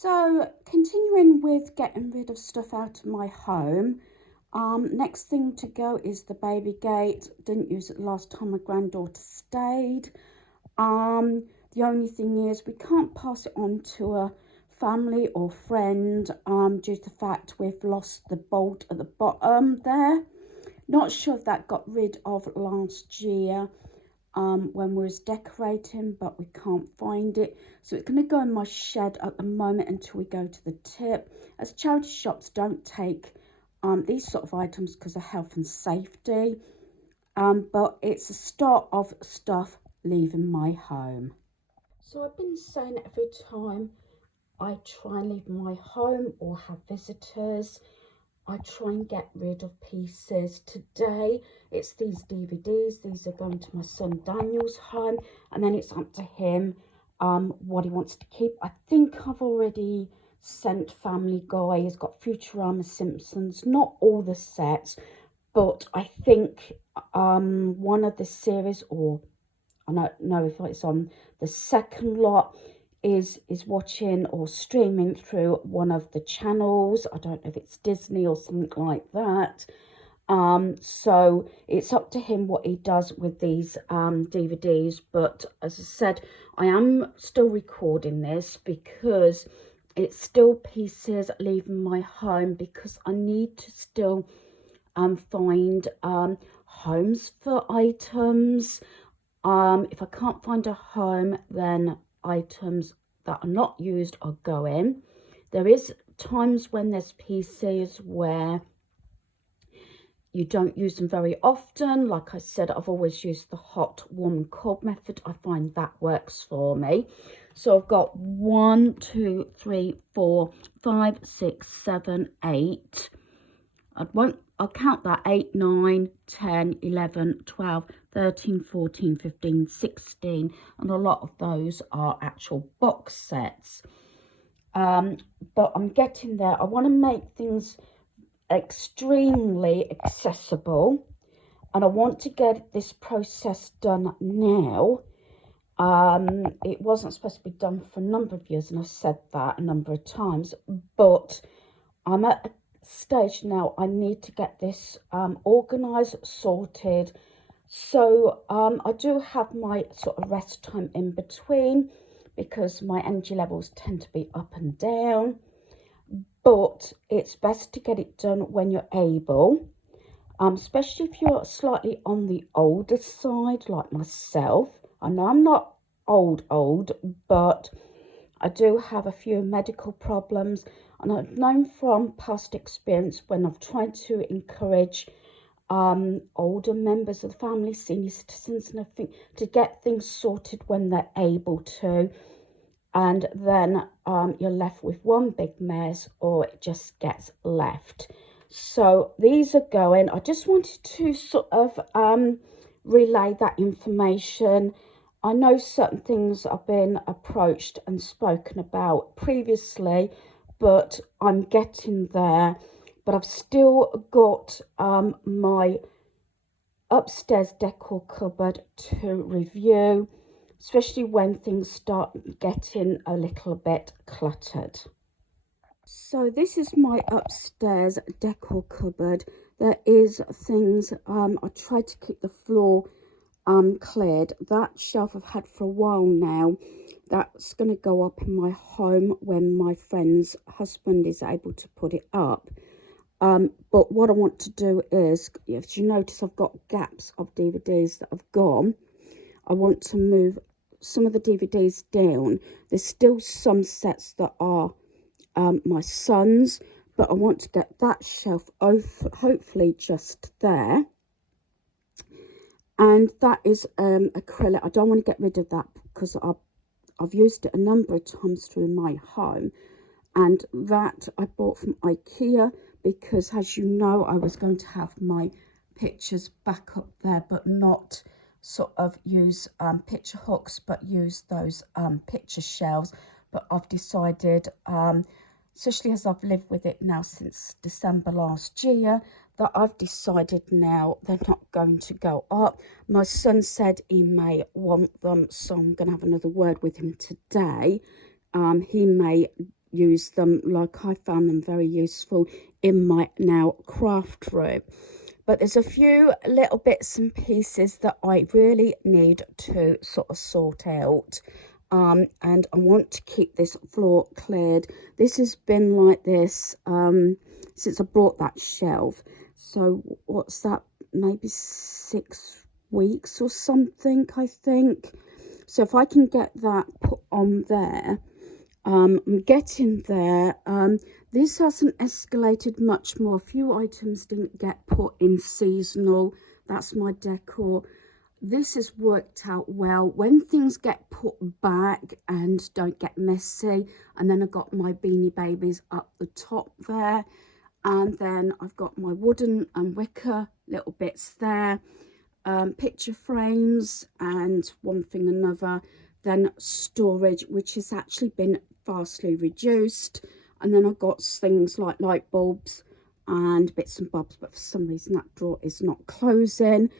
So continuing with getting rid of stuff out of my home, next thing to go is the baby gate. Didn't use it last time my granddaughter stayed. The only thing is we can't pass it on to a family or friend due to the fact we've lost the bolt at the bottom there. Not sure if that got rid of last year when we was decorating, but we can't find it, so it's going to go in my shed at the moment until we go to the tip, as charity shops don't take these sort of items because of health and safety, but it's a start of stuff leaving my home. So I've been saying every time I try and leave my home or have visitors, I try and get rid of pieces. Today, it's these DVDs. These are going to my son Daniel's home, and then it's up to him what he wants to keep. I think I've already sent Family Guy. He's got Futurama, Simpsons, not all the sets, but I think one of the series, or I don't know if it's on the second lot, is watching or streaming through one of the channels. I don't know if it's Disney or something like that. So it's up to him what he does with these DVDs. But as I said, I am still recording this because it's still pieces leaving my home, because I need to still find homes for items. If I can't find a home, then items that are not used are going. There is times when there's pieces where you don't use them very often. Like I said, I've always used the hot, warm and cold method. I find that works for me. So I've got 1, 2, 3, 4, 5, 6, 7, 8. I'll count that: 8, 9, 10, 11, 12, 13, 14, 15, 16, and a lot of those are actual box sets. But I'm getting there. I want to make things extremely accessible, and I want to get this process done now. It wasn't supposed to be done for a number of years, and I've said that a number of times, but I'm at a stage now I need to get this organized, sorted. So I do have my sort of rest time in between, because my energy levels tend to be up and down, but it's best to get it done when you're able, especially if you're slightly on the older side like myself. I know I'm not old, but I do have a few medical problems, and I've known from past experience when I've tried to encourage older members of the family, senior citizens and everything, to get things sorted when they're able to, and then you're left with one big mess, or it just gets left. So these are going. I just wanted to sort of relay that information. I know certain things have been approached and spoken about previously, but I'm getting there. But I've still got my upstairs decor cupboard to review, especially when things start getting a little bit cluttered. So this is my upstairs decor cupboard. There is things, I tried to keep the floor cleared. That shelf I've had for a while now. That's going to go up in my home when my friend's husband is able to put it up. But what I want to do is, if you notice, I've got gaps of DVDs that have gone. I want to move some of the DVDs down. There's still some sets that are my son's, but I want to get that shelf hopefully just there. And that is acrylic. I don't want to get rid of that because I've used it a number of times through my home. And that I bought from IKEA because, as you know, I was going to have my pictures back up there, but not sort of use picture hooks, but use those picture shelves. But I've decided, especially as I've lived with it now since December last year, that I've decided now they're not going to go up. My son said he may want them, so I'm going to have another word with him today. He may use them. Like, I found them very useful in my now craft room. But there's a few little bits and pieces that I really need to sort of sort out. And I want to keep this floor cleared. This has been like this since I brought that shelf. So what's that, maybe 6 weeks or something, I think. So if I can get that put on there, I'm getting there. This hasn't escalated much more. A few items didn't get put in seasonal. That's my decor. This has worked out well. When things get put back and don't get messy, and then I've got my Beanie Babies up the top there, and then I've got my wooden and wicker little bits there, picture frames and one thing another, then storage, which has actually been vastly reduced, and then I've got things like light bulbs and bits and bobs, but for some reason that drawer is not closing.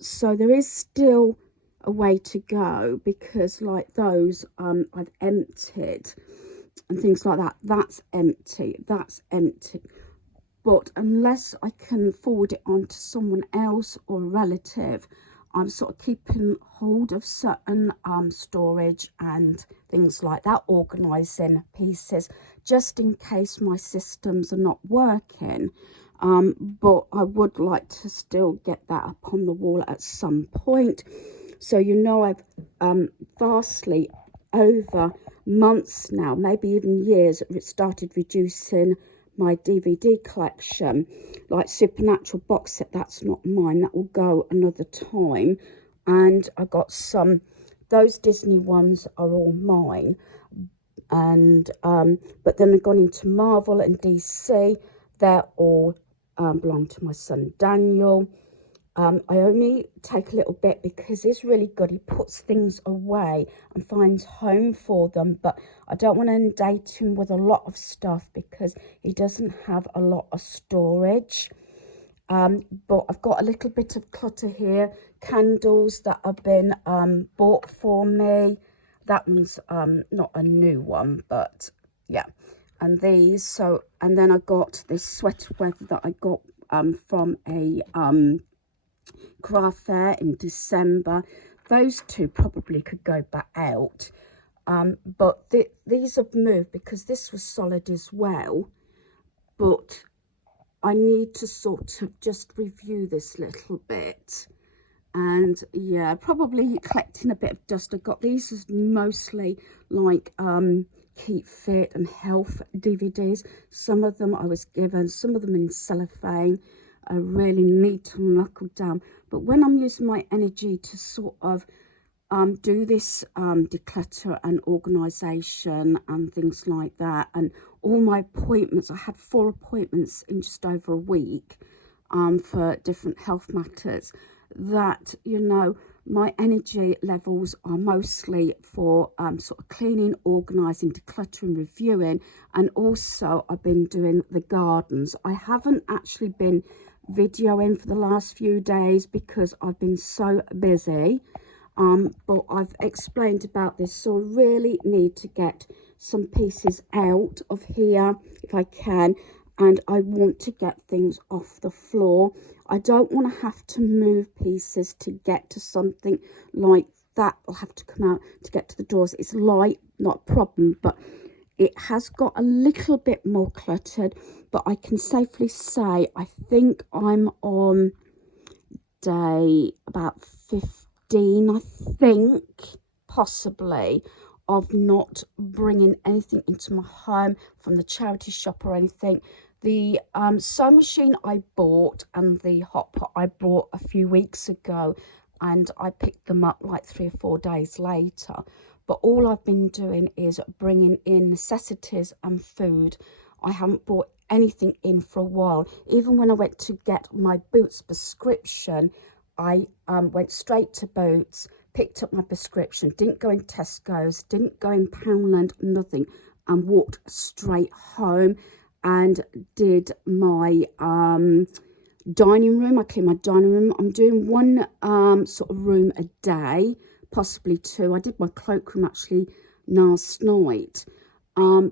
So there is still a way to go, because like those I've emptied and things like that. That's empty, that's empty. But unless I can forward it on to someone else or a relative, I'm sort of keeping hold of certain storage and things like that, organising pieces, just in case my systems are not working. But I would like to still get that up on the wall at some point. So, you know, I've vastly, over months now, maybe even years, started reducing my DVD collection. Like Supernatural box set, that's not mine, that will go another time. And I got some, those Disney ones are all mine. And but then I've gone into Marvel and DC, they're all belong to my son Daniel. I only take a little bit because he's really good. He puts things away and finds home for them, but I don't want to inundate him with a lot of stuff because he doesn't have a lot of storage. But I've got a little bit of clutter here, candles that have been bought for me. That one's not a new one, but yeah. And these, so, and then I got this sweater weather that I got from a craft fair in December. Those two probably could go back out, but these have moved because this was solid as well. But I need to sort of just review this little bit. And yeah, probably collecting a bit of dust. I got these as mostly like Keep Fit and health DVDs. Some of them I was given, some of them in cellophane. I really need to knuckle down. But when I'm using my energy to sort of do this declutter and organisation and things like that, and all my appointments, I had 4 appointments in just over a week for different health matters, that, you know, my energy levels are mostly for sort of cleaning, organising, decluttering, reviewing, and also I've been doing the gardens. I haven't actually been videoing for the last few days because I've been so busy, but I've explained about this, so I really need to get some pieces out of here if I can, and I want to get things off the floor. I don't want to have to move pieces to get to something like that. I'll have to come out to get to the doors. It's light, not a problem, but it has got a little bit more cluttered. But I can safely say I think I'm on day about 15, I think, possibly, of not bringing anything into my home from the charity shop or anything. The sewing machine I bought and the hot pot I bought a few weeks ago, and I picked them up like 3 or 4 days later. But all I've been doing is bringing in necessities and food. I haven't brought anything in for a while. Even when I went to get my Boots prescription, I went straight to Boots, picked up my prescription, didn't go in Tesco's, didn't go in Poundland, nothing, and walked straight home and did my dining room. I cleaned my dining room. I'm doing one sort of room a day, possibly 2. I did my cloakroom actually last night.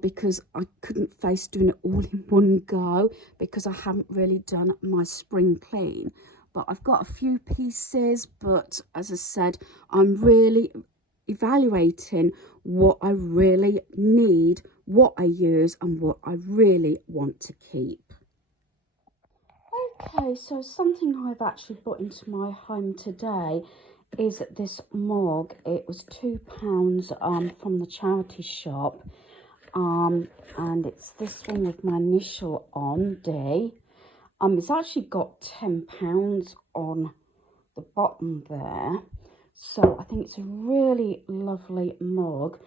because I couldn't face doing it all in one go because I haven't really done my spring clean. But I've got a few pieces, but as I said, I'm really evaluating what I really need, what I use, and what I really want to keep. Okay, so something I've actually brought into my home today is this mug. It was £2 from the charity shop, and it's this one with my initial on, D. It's actually got £10 on the bottom there, so I think it's a really lovely mug.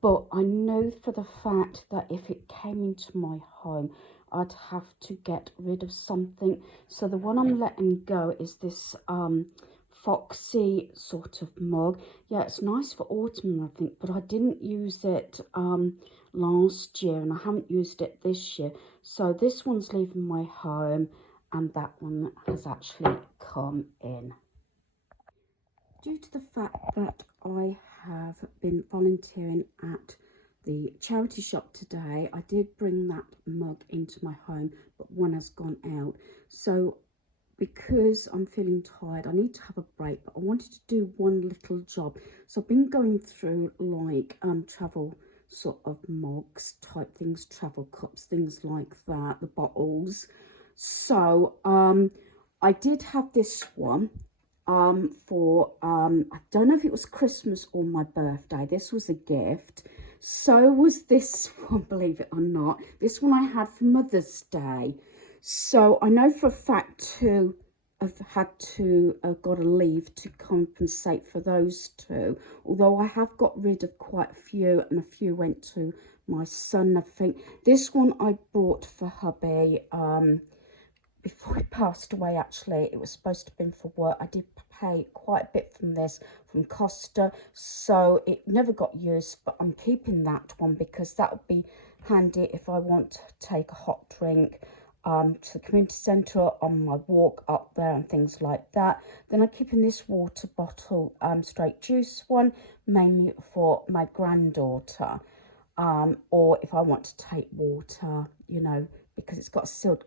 But I know for the fact that if it came into my home, I'd have to get rid of something. So the one I'm letting go is this foxy sort of mug. Yeah, it's nice for autumn, I think, but I didn't use it last year, and I haven't used it this year. So this one's leaving my home, and that one has actually come in. Due to the fact that I have been volunteering at the charity shop today, I did bring that mug into my home, but one has gone out. So because I'm feeling tired, I need to have a break, but I wanted to do one little job. So I've been going through like travel sort of mugs type things, travel cups, things like that, the bottles. So I did have this one for I don't know if it was Christmas or my birthday. This was a gift. So was this one, believe it or not. This one I had for Mother's Day. So I know for a fact too I've had to got to leave to compensate for those two, although I have got rid of quite a few, and a few went to my son, I think. This one I bought for hubby before he passed away. Actually, it was supposed to have been for work. I did pay quite a bit from this from Costa, so it never got used, but I'm keeping that one because that would be handy if I want to take a hot drink to the community centre on my walk up there and things like that. Then I'm keeping this water bottle, straight juice one, mainly for my granddaughter, or if I want to take water, you know, because it's got a sealed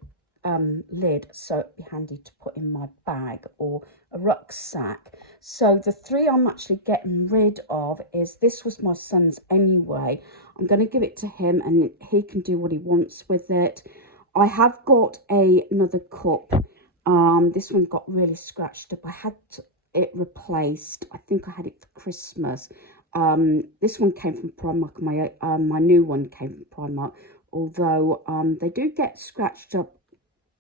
lid, so it'd be handy to put in my bag or a rucksack. So the three I'm actually getting rid of is, this was my son's anyway. I'm going to give it to him and he can do what he wants with it. I have got another cup. This one got really scratched up. I had it replaced. I think I had it for Christmas. This one came from Primark. My new one came from Primark, although they do get scratched up,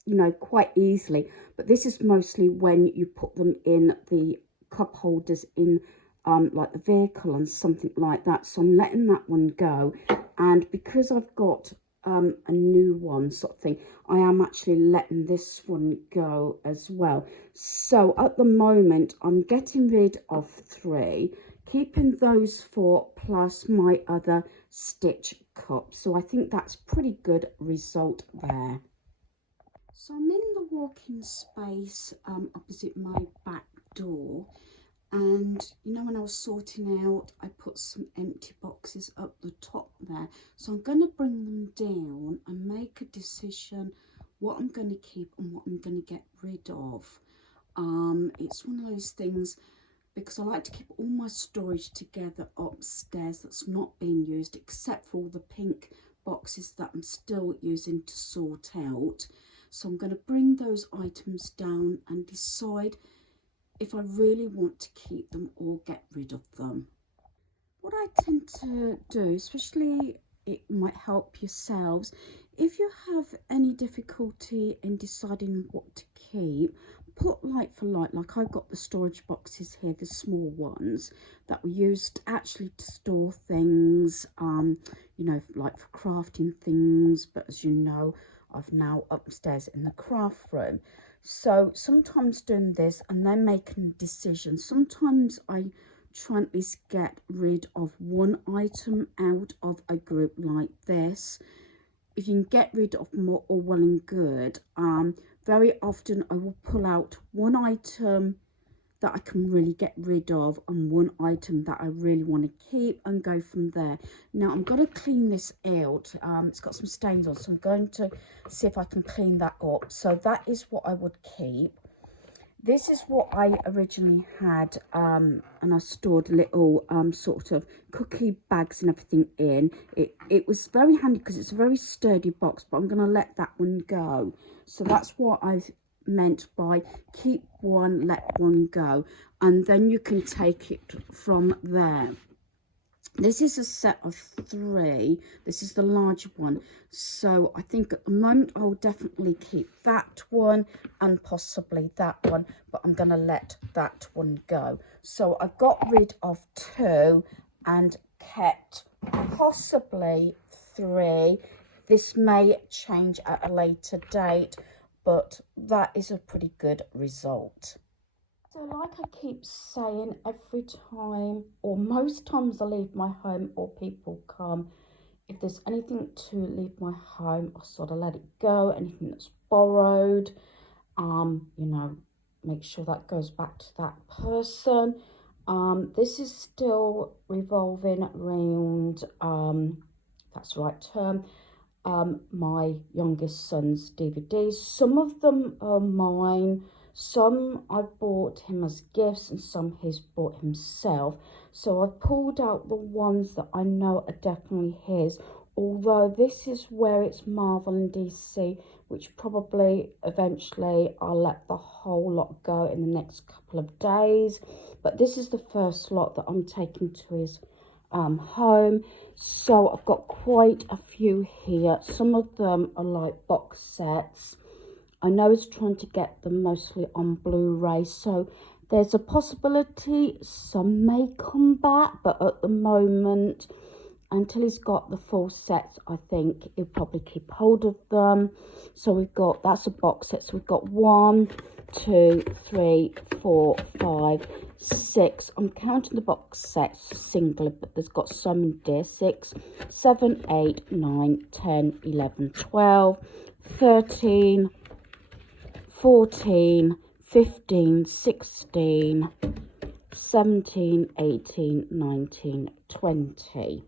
you know, quite easily. But this is mostly when you put them in the cup holders in like the vehicle and something like that. So I'm letting that one go. And because I've got a new one sort of thing, I am actually letting this one go as well. So at the moment I'm getting rid of three, keeping those four plus my other stitch cups. So I think that's pretty good result there. So I'm in the walking space opposite my back door, and you know, when I was sorting out, I put some empty boxes up the top there. So I'm going to bring them down and make a decision what I'm going to keep and what I'm going to get rid of. It's one of those things, because I like to keep all my storage together upstairs that's not being used, except for all the pink boxes that I'm still using to sort out. So I'm going to bring those items down and decide if I really want to keep them or get rid of them. What I tend to do, especially it might help yourselves, if you have any difficulty in deciding what to keep, put like for like I've got the storage boxes here, the small ones that were used actually to store things, you know, like for crafting things. But as you know, I've now upstairs in the craft room. So sometimes doing this and then making decisions, sometimes I try and at least get rid of one item out of a group like this. If you can get rid of more, all well and good. Very often I will pull out one item that I can really get rid of and one item that I really want to keep, and go from there. Now I'm going to clean this out. It's got some stains on, so I'm going to see if I can clean that up. So that is what I would keep. This is what I originally had, and I stored little sort of cookie bags and everything in. It was very handy because it's a very sturdy box, but I'm going to let that one go. So that's what I've meant by keep one, let one go, and then you can take it from there. This is a set of 3. This is the larger one. So I think at the moment I'll definitely keep that one and possibly that one, but I'm going to let that one go. So I got rid of 2 and kept possibly 3. This may change at a later date, but that is a pretty good result. So like I keep saying every time, or most times I leave my home or people come, if there's anything to leave my home, I sort of let it go. Anything that's borrowed, you know, make sure that goes back to that person. This is still revolving around, that's the right term, my youngest son's DVDs. Some of them are mine, some I bought him as gifts, and some he's bought himself. So I've pulled out the ones that I know are definitely his, although this is where it's Marvel and DC, which probably eventually I'll let the whole lot go in the next couple of days. But this is the first lot that I'm taking to his home. So I've got quite a few here. Some of them are like box sets. I know he's trying to get them mostly on Blu-ray, so there's a possibility some may come back, but at the moment, until he's got the full sets, I think he'll probably keep hold of them. So we've got, that's a box set, so we've got 1, 2, 3, 4, 5, 6. I'm counting the box sets singular, but there's got some in there. 6, 7, 8, 9, 10, 11, 12, 13, 14, 15, 16, 17, 18, 19, 20.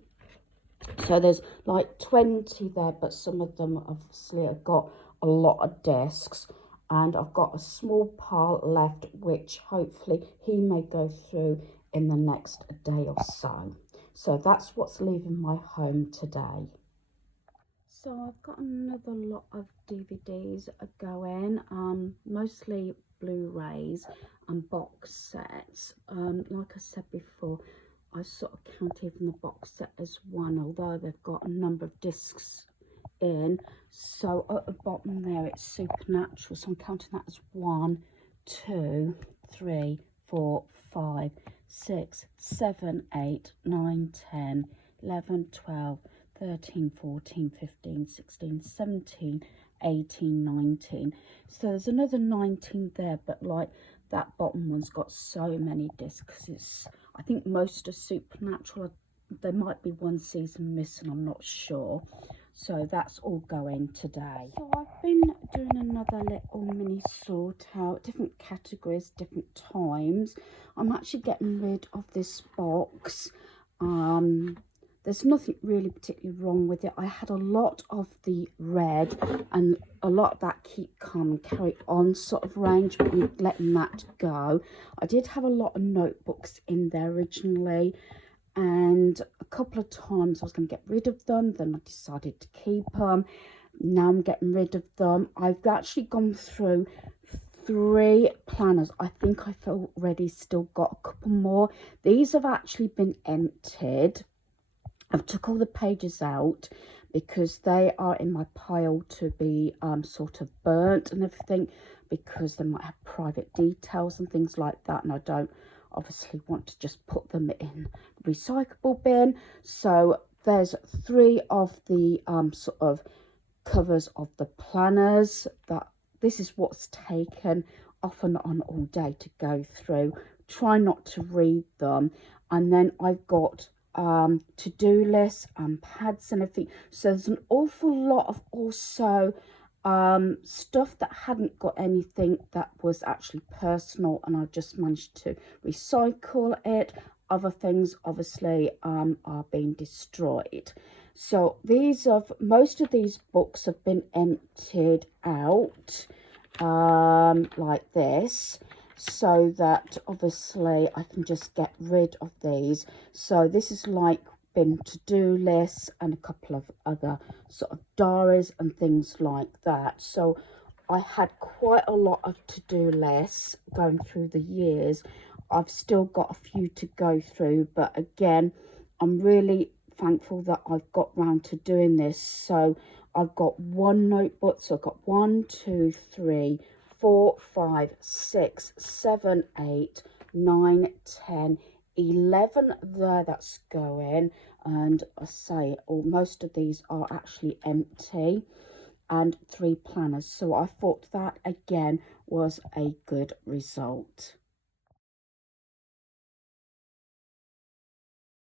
So there's like 20 there, but some of them obviously have got a lot of discs. And I've got a small pile left, which hopefully he may go through in the next day or so. So that's what's leaving my home today. So I've got another lot of DVDs going, mostly Blu-rays and box sets. Like I said before, I sort of count even the box set as one, although they've got a number of discs in. So at the bottom there it's Supernatural, so I'm counting that as 1, 2, 3, 4, 5, 6, 7, 8, 9, 10, 11, 12, 13, 14, 15, 16, 17, 18, 19. So there's another 19 there, but like that bottom one's got so many discs. It's, I think most are Supernatural. There might be one season missing, I'm not sure. So that's all going today. So I've been doing another little mini sort out, different categories, different times. I'm actually getting rid of this box. There's nothing really particularly wrong with it. I had a lot of the red and a lot of that keep calm and carry on sort of range, but I'm letting that go. I did have a lot of notebooks in there originally, and a couple of times I was going to get rid of them, then I decided to keep them. Now I'm getting rid of them. I've actually gone through 3 planners. I think I've already still got a couple more. These have actually been emptied. I've took all the pages out because they are in my pile to be sort of burnt and everything, because they might have private details and things like that, and I don't obviously want to just put them in the recyclable bin. So there's 3 of the sort of covers of the planners. That this is what's taken off and on all day to go through. Try not to read them. And then I've got to-do lists and pads and everything. So there's an awful lot of also stuff that hadn't got anything that was actually personal, and I just managed to recycle it. Other things obviously are being destroyed. So most of these books have been emptied out like this, so that obviously I can just get rid of these. So this is like been to-do lists and a couple of other sort of diaries and things like that. So I had quite a lot of to-do lists going through the years. I've still got a few to go through, but again, I'm really thankful that I've got round to doing this. So I've got one notebook, so I've got 1, 2, 3, 4, 5, 6, 7, 8, 9, 10, 11 there that's going, and I say most of these are actually empty, and 3 planners. So I thought that again was a good result.